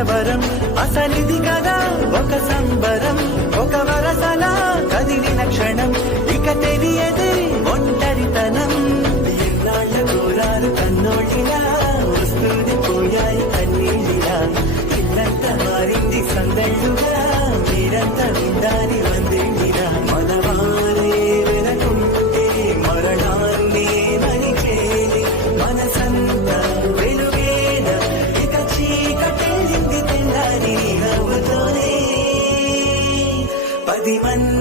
కలవరం అసలిది కదా ఒక సంబరం ఒక వరసలా కదిలిన క్షణం ఇక తెలియదే ఒంటరితనం ఎన్నాళ్ళ దూరాలు కన్నోళ్ళిలా వస్తుంది పోయాయి కన్నీళ్ళిలా ఇల్లంతా మారింది సందళ్ళుగా మీరంతా విందాని వందేళ్ళిరా మనవారే వెనకుంటే మరణాన్ని మరిచేది మనసంతా వెలుగేన ఇక చీకటెళ్ళింది తెల్లారి నవ్వుతోనే 10 మంది